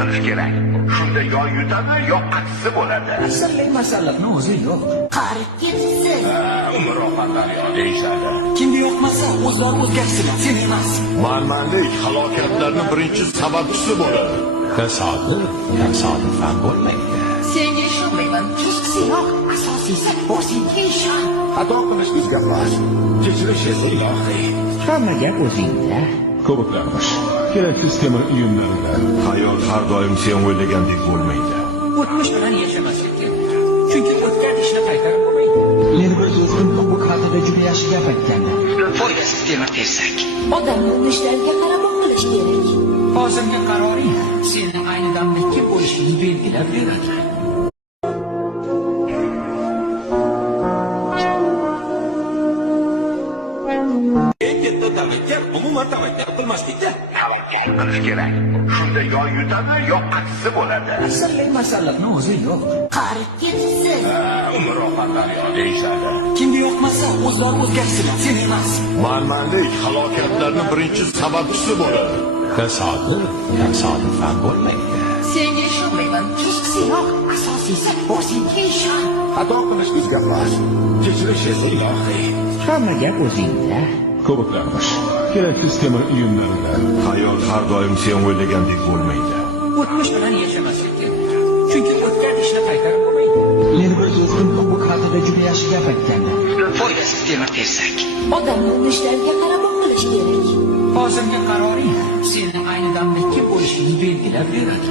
qilish kerak. Shunda yo yutadi, yo aksi bo'ladi. Sirli masalliqni o'zi yo'q. Qarib ketibsiz. Umr oqandaryo deyishadi. Kimga yoqmasa o'zlari o'zgarsinlar, sen emas. Manmanlik halokatlarning birinchi sababchisi bo'ladi. Tasodifan bo'lmaydi. Senga ishonmayman. Hechqisi yo'q. Asosiysi o'zingga ishon. Xato qilish bizga xos. Kechirish esa ilohiy. Hamma gap o'zingda. Ko'plarmish. Keraksiz temir uyumlarida. Hayot har doim sen o'ylagandek bo'lmaydi. O'tmish bilan yashamaslik kerak. Chunki o'tgan ishni qaytarib bo'lmaydi. Meni bir do'stim bu haqida juda yaxshi gap aytgandi. Foydasiz temir tersak. Odamni ishlariga qarab qilish kerak. Hozirgi qaroring seni ayni damda kim bo'lishingni belgilab beradi. Umuman tavakkal qilmaslikda. Tavakkal qilish kerak. Shunda yo yutadi, yo aksi bo'ladi. Sirli masalliqni o'zi yo'q. Qarib ketibsiz. Umr oqandaryo deyishadi. Kimga yoqmasa o'zlari o'zgarsinlar, sen emas. Manmanlik halokatlarning birinchi sababchisi bo'ladi. Tasodifan bo'lmaydi. Senga ishonmayman. Hechqisi yo'q. Asosiysi o'zingga ishon. Xato qilish bizga xos. Kechirish esa ilohiy. Hamma gap o'zingda. Ko'plarmish. Keraksiz temir uyumlarida. Hayot har doim sen o'ylagandek bo'lmaydi. O'tmish bilan yashamaslik kerak. Chunki o'tgan ishni qaytarib bo'lmaydi. Meni bir do'stim bu haqida juda yaxshi gap aytgandi. Foydasiz temir tersak. Odamni ishlariga qarab qilish kerak. Hozirgi qaroring seni ayni damda kim bo'lishingni belgilab beradi.